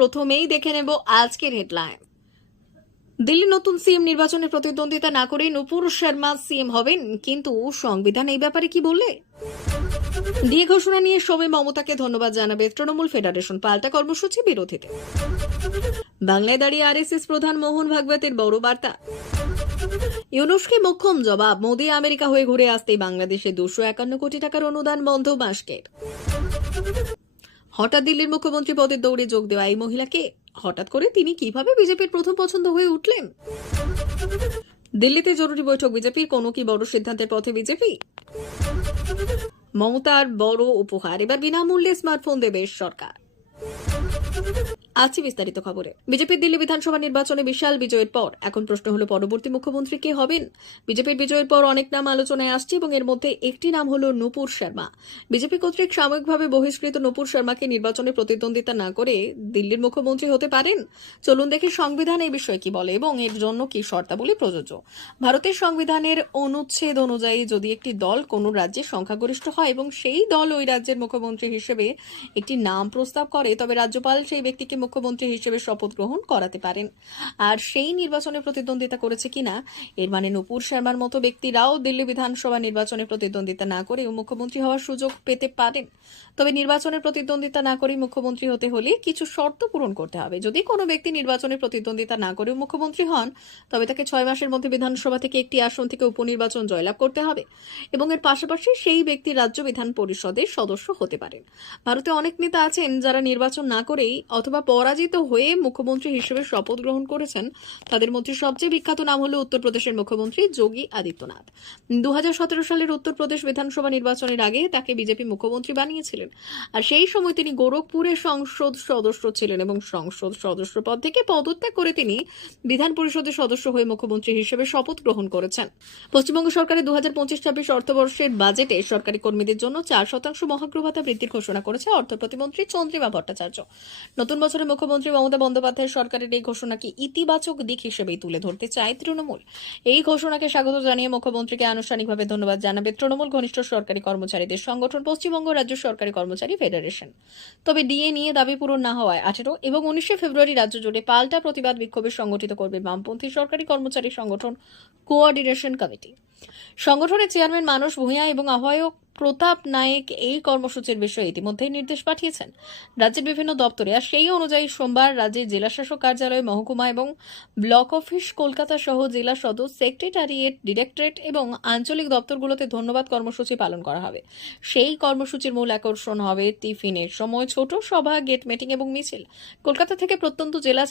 প্রথমেই দেখে নেব আজকের হেডলাইন। দিল্লি নতুন সিএম নির্বাচনে প্রতিদ্বন্দ্বিতা না করে নূপুর শর্মা সিএম হবেন, কিন্তু সংবিধান এই ব্যাপারে কি বললে? দিয়ে ঘোষণা নিয়ে সোমে মমতাকে ধন্যবাদ জানাবে তৃণমূল ফেডারেশন, পাল্টা কর্মসূচি বিরোধীতে। বাংলায় দাঁড়িয়ে আরএসএস প্রধান মোহন ভাগবতের বড় বার্তা। ইউনুসকে মোক্ষম জবাব, মোদি আমেরিকা হয়ে ঘুরে আসতেই বাংলাদেশে 251 কোটি টাকার অনুদান বন্ধ মাসকের। হঠাৎ দিল্লির মুখ্যমন্ত্রী পদের দৌড়ে যোগ দেওয়া এই মহিলাকে, হঠাৎ করে তিনি কিভাবে বিজেপির প্রথম পছন্দ হয়ে উঠলেন? দিল্লিতে জরুরি বৈঠক বিজেপির, কোনো কি বড় সিদ্ধান্তের পথে বিজেপি? মমতার বড় উপহার, এবার বিনামূল্যে স্মার্টফোন দেবে সরকার। আছি বিস্তারিত খবরে। বিজেপির দিল্লি বিধানসভা নির্বাচনে বিশাল বিজয়ের পর এখন প্রশ্ন হলো পরবর্তী মুখ্যমন্ত্রী কে হবেন। বিজেপির বিজয়ের পর অনেক নাম আলোচনায় আসছে এবং এর মধ্যে একটি নাম হলো নূপুর শর্মা। বিজেপি কর্তৃক সাময়িকভাবে বহিষ্কৃত নূপুর শর্মাকে নির্বাচনে প্রতিদ্বন্দ্বিতা না করে দিল্লির মুখ্যমন্ত্রী হতে পারেন। চলুন দেখি সংবিধান এই বিষয়ে কি বলে এবং এর জন্য কি শর্তাবলী প্রযোজ্য। ভারতের সংবিধানের অনুচ্ছেদ অনুযায়ী যদি একটি দল কোন রাজ্যে সংখ্যাগরিষ্ঠ হয় এবং সেই দল ওই রাজ্যের মুখ্যমন্ত্রী হিসেবে একটি নাম প্রস্তাব করে, তবে রাজ্যপাল সেই ব্যক্তিকে মুখ্যমন্ত্রী হিসেবে শপথ গ্রহণ করাতে পারেন। আর সেই নির্বাচনে প্রতিদ্বন্দ্বিতা করেছে কিনা, এর মানে নূপুর শর্মার মতো ব্যক্তিরাও দিল্লি বিধানসভা নির্বাচনে প্রতিদ্বন্দ্বিতা না করে মুখ্যমন্ত্রী হওয়ার সুযোগ পেতে পারেন। তবে নির্বাচনে প্রতিদ্বন্দ্বিতা না করে মুখ্যমন্ত্রী হতে হলে কিছু শর্ত পূরণ করতে হবে। যদি কোনো ব্যক্তি নির্বাচনে প্রতিদ্বন্দ্বিতা না করে মুখ্যমন্ত্রী হন, তবে তাকে 6 মাসের মধ্যে বিধানসভা থেকে একটি আসন থেকে উপনির্বাচন জয়লাভ করতে হবে এবং এর পাশাপাশি সেই ব্যক্তি রাজ্য বিধান পরিষদের সদস্য হতে পারেন। ভারতে অনেক নেতা আছেন যারা নির্বাচন না করেই অথবা পরাজিত হয়ে মুখ্যমন্ত্রী হিসেবে শপথ গ্রহণ করেছেন। তাদের মধ্যে সবচেয়ে বিখ্যাত নাম হলো উত্তরপ্রদেশের মুখ্যমন্ত্রী যোগী আদিত্যনাথ। 2017 সালের উত্তরপ্রদেশ বিধানসভা নির্বাচনের আগে তাকে বিজেপি মুখ্যমন্ত্রী বানিয়েছিলেন। আর সেই সময় তিনি গোরখপুরের সংসদ সদস্য ছিলেন এবং সংসদ সদস্য পদ থেকে পদত্যাগ করে তিনি বিধান পরিষদের সদস্য হয়ে মুখ্যমন্ত্রী হিসেবে শপথ গ্রহণ করেছেন। পশ্চিমবঙ্গ সরকারের 2025-26 অর্থবর্ষের বাজেটে সরকারি কর্মীদের জন্য 4% মহার্ঘ ভাতা বৃদ্ধির ঘোষণা করেছে অর্থ প্রতিমন্ত্রী চন্দ্রিমা ভট্টাচার্য। নতুন বছরে মুখ্যমন্ত্রী মমতা বন্দ্যোপাধ্যায়ের সরকারের এই ঘোষণাকে ইতিবাচক দিক হিসেবেই তুলে ধরতে চায় তৃণমূল। এই ঘোষণাকে স্বাগত জানিয়ে মুখ্যমন্ত্রীকে আনুষ্ঠানিকভাবে ধন্যবাদ জানাবে তৃণমূল ঘনিষ্ঠ সরকারি কর্মচারীদের সংগঠন পশ্চিমবঙ্গ রাজ্য সরকারি কর্মচারী ফেডারেশন। তবে ডিএ নিয়ে দাবি পূরণ না হওয়ায় 18 এবং 19 ফেব্রুয়ারি রাজ্য জুড়ে পাল্টা প্রতিবাদ বিক্ষোভে সংগঠিত করবে বামপন্থী সরকারি কর্মচারী সংগঠন কোঅর্ডিনেশন কমিটি। সংগঠনের চেয়ারম্যান মানস ভূঁইয়া এবং আহ্বায়ক প্রতাপ নায়েক এই কর্মসূচির বিষয়ে ইতিমধ্যেই নির্দেশ পাঠিয়েছেন রাজ্যের বিভিন্ন দপ্তরে। আর সেই অনুযায়ী সোমবার রাজ্যের জেলাশাসক কার্যালয়, মহকুমা এবং ব্লক অফিস কলকাতা সহ জেলা সদর, সেক্রেটারিয়েট, ডিরেক্টরেট এবং আঞ্চলিক দপ্তরগুলোতে ধন্যবাদ কর্মসূচি পালন করা হবে। সেই কর্মসূচির মূল আকর্ষণ হবে টিফিনের সময় ছোট সভা, গেট মিটিং এবং মিছিল। কলকাতা থেকে প্রত্যন্ত জেলা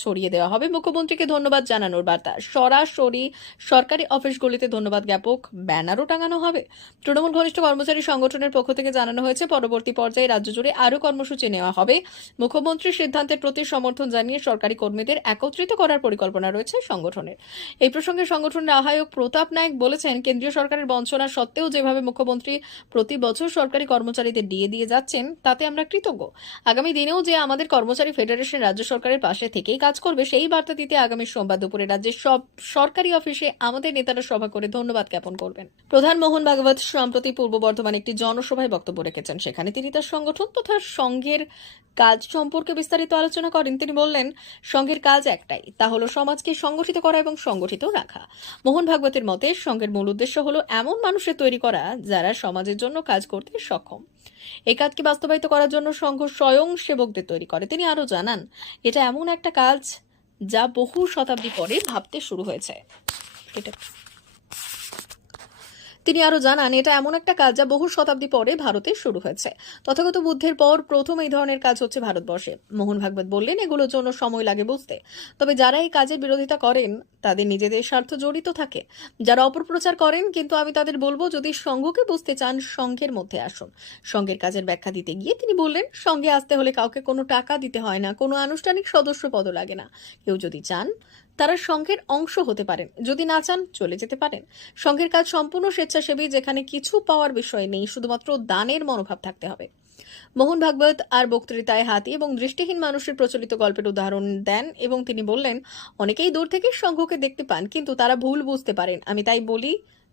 ছড়িয়ে দেওয়া হবে মুখ্যমন্ত্রীকে ধন্যবাদ জানানোর বার্তা। সরাসরি সরকারি অফিসগুলিতে ধন্যবাদ জ্ঞাপক ব্যানারও টাঙানো হবে। তৃণমূল ঘনিষ্ঠ কর্মচারী সংগঠনের পক্ষ থেকে জানানো হয়েছে পরবর্তী পর্যায়ে রাজ্য জুড়ে আরও কর্মসূচি নেওয়া হবে। মুখ্যমন্ত্রীর সিদ্ধান্তের প্রতি সমর্থন জানিয়ে সরকারি কর্মীদের একত্রিত করার পরিকল্পনা রয়েছে সংগঠনের। এই প্রসঙ্গে সংগঠনের আহ্বায়ক প্রতাপ নায়েক বলেছেন, কেন্দ্রীয় সরকারের বঞ্চনা সত্ত্বেও যেভাবে মুখ্যমন্ত্রী প্রতি বছর সরকারি কর্মচারীদের ডিএ দিয়ে যাচ্ছেন তাতে আমরা কৃতজ্ঞ। আগামী দিনেও যে আমাদের কর্মচারী ফেডারেশন রাজ্য সরকারের পাশে থেকেই কাজ করবে সেই বার্তা দিতে আগামী সোমবার দুপুরে রাজ্যের সব সরকারি অফিসে আমাদের নেতারা সভা করে ধন্যবাদ জ্ঞাপন করবেন। প্রধান মোহন ভাগবত সম্প্রতি পূর্ব বর্ধমানে একটি জনসভায় বক্তব্য রেখেছেন। সেখানে তিনি তার সংগঠন তথা সংঘের কাজ সম্পর্কে বিস্তারিত আলোচনা করেন। তিনি বললেন, সংঘের কাজ একটাই, তা হলো সমাজকে সংগঠিত করা এবং সংগঠিত রাখা। মোহন ভাগবতের মতে সংঘের মূল উদ্দেশ্য হলো এমন মানুষের তৈরি করা যারা সমাজের জন্য কাজ করতে সক্ষম। এই কাজকে বাস্তবায়িত করার জন্য সংঘ স্বয়ং সেবকদের তৈরি করে। তিনি আরো জানান, এটা এমন একটা কাজ যা বহু শতাব্দী পরে ভাবতে শুরু হয়েছে। তিনি আরো জানান, এটা এমন একটা কাজ যা বহু শতাব্দী পরে ভারতে শুরু হয়েছে। তথাগত বুদ্ধের পর প্রথম এই ধরনের কাজ হচ্ছে ভারতবর্ষে। মোহন ভাগবত বললেন, এগুলোর জন্য সময় লাগে বুঝতে। তবে যারা এই কাজের বিরোধিতা করেন তাদের নিজেদের স্বার্থ জড়িত থাকে। যারা অপপ্রচার করেন, কিন্তু আমি তাদের বলবো, যদি সংঘকে বুঝতে চান সংঘের মধ্যে আসুন। সংঘের কাজের ব্যাখ্যা দিতে গিয়ে তিনি বললেন, সংঘে আসতে হলে কাউকে কোনো টাকা দিতে হয় না, কোনো আনুষ্ঠানিক সদস্য পদও লাগে না। কেউ যদি চান তারা সংঘের অংশ হতে পারেন, যদি না চান চলে যেতে পারেন। সংঘের কাজ সম্পূর্ণ স্বেচ্ছাসেবী, যেখানে কিছু পাওয়ার বিষয় নেই, শুধুমাত্র দানের মনোভাব থাকতে হবে। মোহন ভাগবত আর বক্তৃতায় হাতি এবং দৃষ্টিহীন মানুষের প্রচলিত গল্পের উদাহরণ দেন এবং তিনি বললেন, অনেকেই দূর থেকে সংঘকে দেখতে পান কিন্তু তারা ভুল বুঝতে পারেন। আমি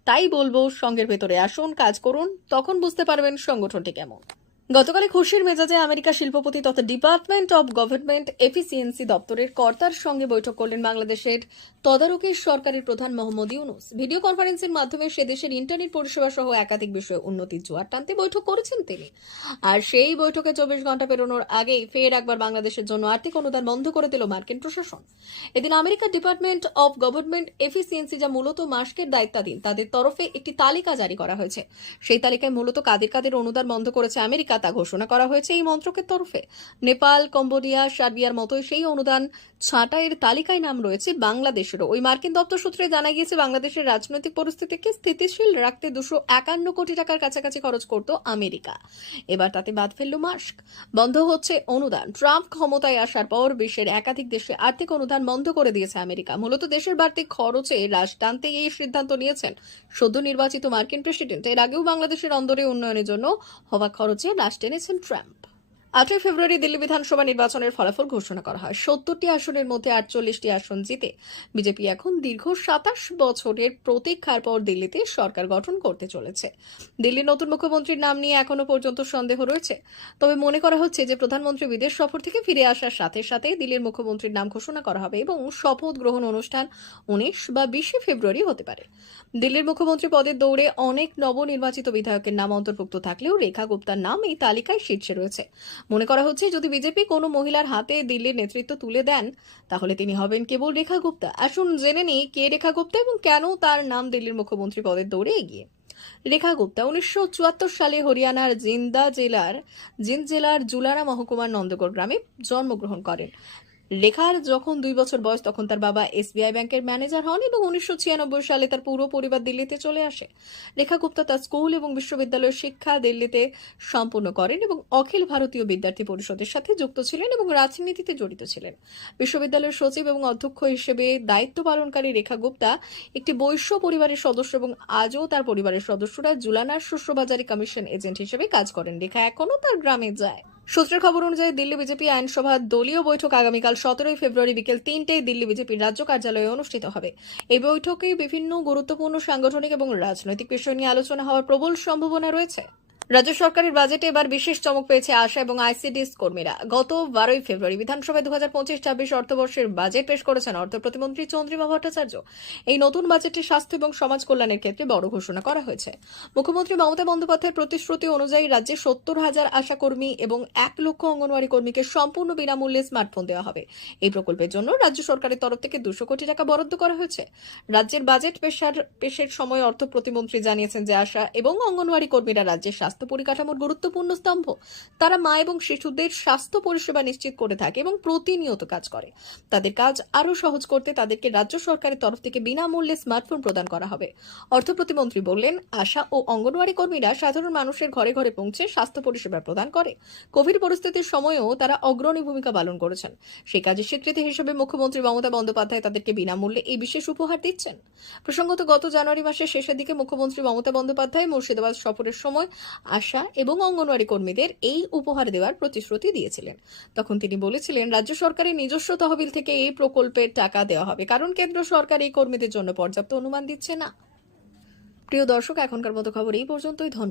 তাই বলবো, সংঘের ভেতরে আসুন, কাজ করুন, তখন বুঝতে পারবেন সংগঠনটি কেমন। গতকালে খুশির মেজাজে আমেরিকা শিল্পপতি তথা ডিপার্টমেন্ট অব গভর্নমেন্ট এফিসিয়েন্সি দপ্তরের কর্তার সঙ্গে বৈঠক করলেন বাংলাদেশের তদারকি সরকারের প্রধান মোহাম্মদ ইউনূস। ভিডিও কনফারেন্সের মাধ্যমে সে দেশের ইন্টারনেট পরিষেবা সহ একাধিক বিষয়ে উন্নতির জোয়ার টানতে বৈঠক করেছেন তিনি। আর সেই বৈঠকে 24 ঘন্টা পেরোনোর আগেই ফের একবার বাংলাদেশের জন্য আর্থিক অনুদান বন্ধ করে দিল মার্কিন প্রশাসন। এদিন আমেরিকার ডিপার্টমেন্ট অব গভর্নমেন্ট এফিসিয়েন্সি, যা মূলত মাস্কের দায়িত্বাধীন, তাদের তরফে একটি তালিকা জারি করা হয়েছে। সেই তালিকায় মূলত কাদের কাদের অনুদান বন্ধ করেছে আমেরিকা তা ঘোষণা করা হয়েছে এই মন্ত্রকের তরফে। নেপাল, কম্বোডিয়া, সার্বিয়ার মতোই সেই অনুদান ছাঁটাইয়ের তালিকায় নাম রয়েছে বাংলাদেশেরও। ওই মার্কিন দপ্তর সূত্রে জানা গিয়েছে, বাংলাদেশের রাজনৈতিক পরিস্থিতিকে স্থিতিশীল রাখতে 251 কোটি টাকার কাছাকাছি খরচ করত আমেরিকা। এবার তাতে বাদ ফেলল মাস্ক। বন্ধ হচ্ছে অনুদান। ট্রাম্প ক্ষমতায় আসার পর বিশ্বের একাধিক দেশে আর্থিক অনুদান বন্ধ করে দিয়েছে আমেরিকা। মূলত দেশের বাড়তি খরচে হ্রাস টানতে এই সিদ্ধান্ত নিয়েছেন সদ্য নির্বাচিত মার্কিন প্রেসিডেন্ট। এর আগেও বাংলাদেশের অন্দরে উন্নয়নের জন্য হওয়া খরচে হ্রাস টেনেছেন ট্রাম্প। 8 ফেব্রুয়ারি দিল্লি বিধানসভা নির্বাচনের ফলাফল ঘোষণা করা হয়। 70টি আসনের মধ্যে 48টি আসন জিতে বিজেপি এখন দীর্ঘ 27 বছরের প্রতীক্ষার পর দিল্লিতে সরকার গঠন করতে চলেছে। দিল্লির নতুন মুখ্যমন্ত্রীর নাম নিয়ে এখনো পর্যন্ত সন্দেহ রয়েছে, তবে মনে করা হচ্ছে যে প্রধানমন্ত্রী বিদেশ সফর থেকে ফিরে আসার সাথে সাথে দিল্লির মুখ্যমন্ত্রীর নাম ঘোষণা করা হবে এবং শপথ গ্রহণ অনুষ্ঠান 19 বা 20 ফেব্রুয়ারি হতে পারে। দিল্লির মুখ্যমন্ত্রী পদের দৌড়ে অনেক নবনির্বাচিত বিধায়কের নাম অন্তর্ভুক্ত থাকলেও রেখা গুপ্তার নাম এই তালিকায় শীর্ষে রয়েছে। মনে করা হচ্ছে, যদি বিজেপি কোনো মহিলার হাতে দিল্লির নেতৃত্ব তুলে দেন তাহলে তিনি হবেন কেবল রেখা গুপ্তা। আসুন জেনে নিই কে রেখা গুপ্তা এবং কেন তার নাম দিল্লির মুখ্যমন্ত্রী পদের দৌড়ে এগিয়ে। রেখা গুপ্তা 1974 সালে হরিয়ানার জিন্দ জেলার জুলানা মহকুমার নন্দগড় গ্রামে জন্মগ্রহণ করেন। রেখার যখন 2 বছর বয়স তখন তার বাবা এসবিআই ব্যাংকের ম্যানেজার হন এবং 1996 সালে তার পুরো পরিবার দিল্লিতে চলে আসে। রেখা গুপ্তা তার স্কুল এবং বিশ্ববিদ্যালয়ের শিক্ষা দিল্লিতে সম্পূর্ণ করেন এবং অখিল ভারতীয় বিদ্যার্থী পরিষদের সাথে যুক্ত ছিলেন এবং রাজনীতিতে জড়িত ছিলেন। বিশ্ববিদ্যালয়ের সচিব এবং অধ্যক্ষ হিসেবে দায়িত্ব পালনকারী রেখা গুপ্তা একটি বৈশ্য পরিবারের সদস্য এবং আজও তার পরিবারের সদস্যরা জুলানার শস্যবাজারি কমিশন এজেন্ট হিসেবে কাজ করেন। রেখা এখনও তার গ্রামে যায়। সূত্রের খবর অনুযায়ী দিল্লি বিজেপি আইনসভার দলীয় বৈঠক আগামীকাল 17 ফেব্রুয়ারি বিকেল 3টায় দিল্লি বিজেপির রাজ্য কার্যালয়ে অনুষ্ঠিত হবে। এই বৈঠকে বিভিন্ন গুরুত্বপূর্ণ সাংগঠনিক এবং রাজনৈতিক বিষয় নিয়ে আলোচনা হওয়ার প্রবল সম্ভাবনা রয়েছে। রাজ্য সরকারের বাজেটে এবার বিশেষ চমক পেয়েছে আশা এবং আইসিডিএস কর্মীরা। গত 12 ফেব্রুয়ারি বিধানসভায় 2025-26 অর্থবর্ষের বাজেট পেশ করেছেন অর্থ প্রতিমন্ত্রী চন্দ্রিমা ভট্টাচার্য। এই নতুন বাজেটে স্বাস্থ্য এবং সমাজ কল্যাণের ক্ষেত্রে বড় ঘোষণা করা হয়েছে। মুখ্যমন্ত্রী মমতা বন্দ্যোপাধ্যায়ের প্রতিশ্রুতি অনুযায়ী রাজ্যে 70,000 আশা কর্মী এবং 1 লক্ষ অঙ্গনওয়াড়ি কর্মীকে সম্পূর্ণ বিনামূল্যে স্মার্টফোন দেওয়া হবে। এই প্রকল্পের জন্য রাজ্য সরকারের তরফ থেকে 200 কোটি টাকা বরাদ্দ করা হয়েছে। রাজ্যের বাজেট পেশের সময় অর্থ প্রতিমন্ত্রী জানিয়েছেন যে আশা এবং অঙ্গনওয়াড়ি কর্মীরা রাজ্যের স্বাস্থ্য পরিকাঠামোর গুরুত্বপূর্ণ স্তম্ভ। তারা মা এবং শিশুদের স্বাস্থ্য পরিষেবা নিশ্চিত করে থাকে এবং প্রতিনিয়ত কাজ করে। তাদের কাজ আরও সহজ করতে তাদেরকে রাজ্য সরকারের তরফ থেকে বিনামূল্যে স্মার্টফোন প্রদান করা হবে। অর্থ প্রতিমন্ত্রী বললেন, আশা ও অঙ্গনওয়াড়ি কর্মীরা সাধারণ মানুষের ঘরে ঘরে পৌঁছে স্বাস্থ্য পরিষেবা প্রদান করে। কোভিড পরিস্থিতির সময়েও তারা অগ্রণী ভূমিকা পালন করেছেন। সেই কাজের স্বীকৃতি হিসেবে মুখ্যমন্ত্রী মমতা বন্দ্যোপাধ্যায় তাদেরকে বিনামূল্যে এই বিশেষ উপহার দিচ্ছেন। প্রসঙ্গত, গত জানুয়ারি মাসের শেষের দিকে মুখ্যমন্ত্রী মমতা বন্দ্যোপাধ্যায় মুর্শিদাবাদ সফরের সময় আশা এবং অঙ্গনওয়াড়ি কর্মীদের এই উপহার দেওয়ার প্রতিশ্রুতি দিয়েছিলেন। তখন তিনি বলেছিলেন, রাজ্য সরকারের নিজস্ব তহবিল থেকে এই প্রকল্পের টাকা দেওয়া হবে, কারণ কেন্দ্র সরকার এই কর্মীদের জন্য পর্যাপ্ত অনুদান দিচ্ছে না। প্রিয় দর্শক, এখনকার মতো খবর এই পর্যন্তই। ধন্যবাদ।